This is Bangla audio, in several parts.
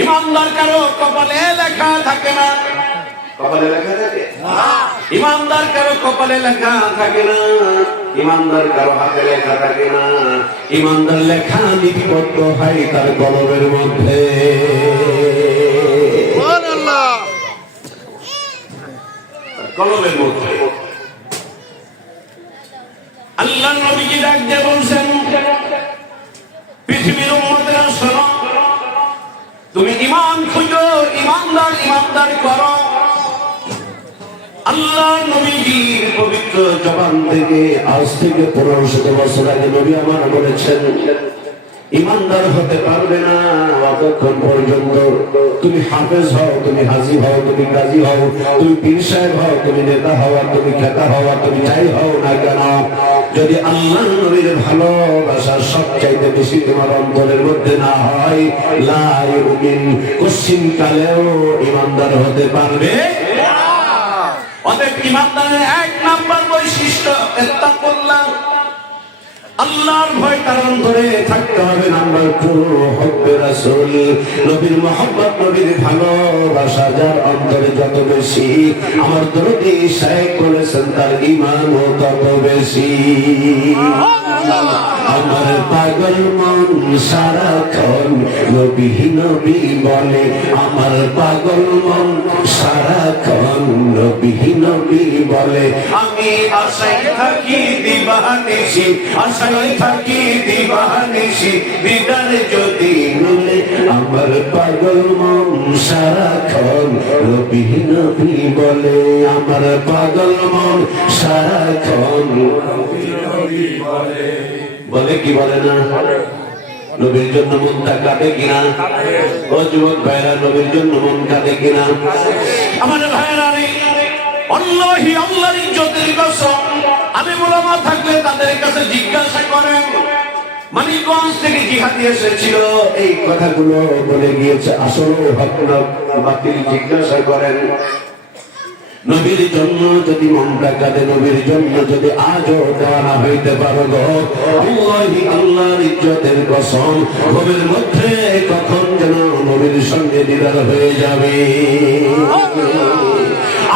ইমানদার কারো কপালে লেখা থাকে না, কপালে লেখা থাকে না। ইমানদার কারো কপালে লেখা থাকে না, ইমানদার কারো হাতে লেখা থাকে না। ইমানদার লেখা লিপিবদ্ধ হয় তার কলমের মধ্যে। কলমের মধ্যে আল্লাহ নবীকে ডাক দিয়ে বলছেন, পৃথিবীর উম্মতেরা শোনো, তুমি ঈমান খুঁজো, ঈমানদার ঈমানদার করো। আল্লাহ নবীজির পবিত্র জবান থেকে আজ থেকে 1500 বছর আগে নবী আমার বলেছেন, ঈমানদার হতে পারবে না যতক্ষণ পর্যন্ত তুমি হাফেজ হও, তুমি হাজী হও, তুমি গাজী হও, তুমি পীর সাহেব হও, তুমি নেতা হও, তুমি খেতা হও, তুমি যাই হও না কেন, যদি আল্লাহ নবীর ভালোবাসা সবচাইতে বেশি তোমার অন্তরের মধ্যে না হয়, লা ইউমিন, কোশ্চিন কালেও ঈমানদার হতে পারবে না। অতএব ঈমানদারের 1 নাম্বার বৈশিষ্ট্য ইত্তাকুল্লাহ, আল্লাহর ভয় তার অন্তরে থাকতে হবে। নাম্বার 2 হুব্বে রাসূল, নবীর মহব্বত, নবীর ভালোবাসা যার অন্তরে যত বেশি, আমার দরদি শাইখ বলেছেন তার ঈমানও তত বেশি। আমার পাগল মন সারাক্ষণ নবী নবী বলে, আমার পাগল মন সারাক্ষণ নবী নবী বলে। আমি আশায় থাকি দিবানিশি, আশায় থাকি দিবানিশি, দিদার যদি মিলে। আমার পাগল মন সারাক্ষণ নবী নবী বলে, আমার পাগল মন সারাক্ষণ নবী নবী বলে। বলে কি বলে না? নবীর জন্য মনটা কাঁদে কিনা? ও যুবক ভাইরা, নবীর জন্য মন কাঁদে কিনা? আমার ভাইরা, আল্লাহি আল্লাহর ইজ্জতের কসম, আমি ওলামা থাকলে তাদের কাছে জিজ্ঞাসা করেন, মানিকগঞ্জ থেকে জিহাদি এসেছিল, এই কথাগুলো বলে গিয়েছে, আসলে হক না বাতিল জিজ্ঞাসা করেন। নবীর জন্য যদি মনটা কাঁদে, নবীর জন্য যদি আজও দেওয়ানা হইতে পারো গো, আল্লাহি আল্লাহর ইজ্জতের কসম, নবীর মধ্যে কখন যেন নবীর সঙ্গে দিদার হয়ে যাবে।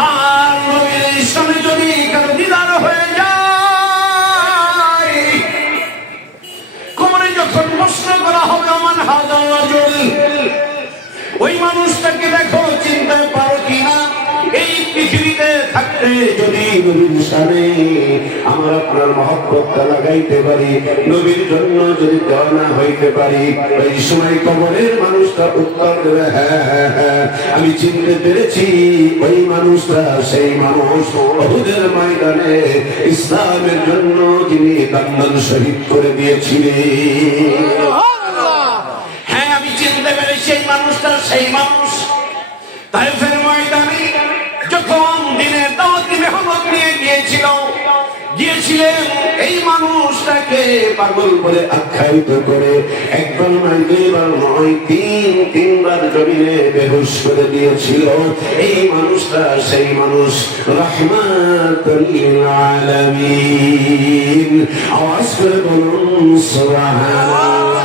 আর নবীর সঙ্গে যদি কারো দিদার হয়ে যায়, কোমরে যখন প্রশ্ন করা হবে আমান হাযার রাজুল, ওই মানুষটাকে দেখো, চিনতে পারো কিনা? এই পৃথিবীতে থাকতে যদি নবীর শানে আমরা আপনার মহব্বতটা লাগাইতে পারি, নবীর জন্য যদি দেওয়ানা হইতে পারি, এই সময় কবরের মানুষটা উত্তর দেবে, হ্যাঁ হ্যাঁ হ্যাঁ, আমি চিনতে পেরেছি, ওই মানুষটা সেই মানুষ উহুদের ময়দানে ইসলামের জন্য যিনি কান্দান শহীদ করে দিয়েছিলেন। হ্যাঁ, আমি চিনতে পেরেছি এই মানুষটা সেই মানুষ। তায়েফের ময়দানে যখন দিনের দাওয়াতি মেহনত নিয়ে গিয়েছিলেন, এই মানুষটাকে পাগল বলে আখ্যায়িত করে একবার নয়, দুইবার নয়, তিনবার জমিনে বেহুশ করে দিয়েছিল। এই মানুষটা সেই মানুষ, রাহমাতুল লিল আলামিন। আওয়াজ করে বলুন সুবহানাল্লাহ।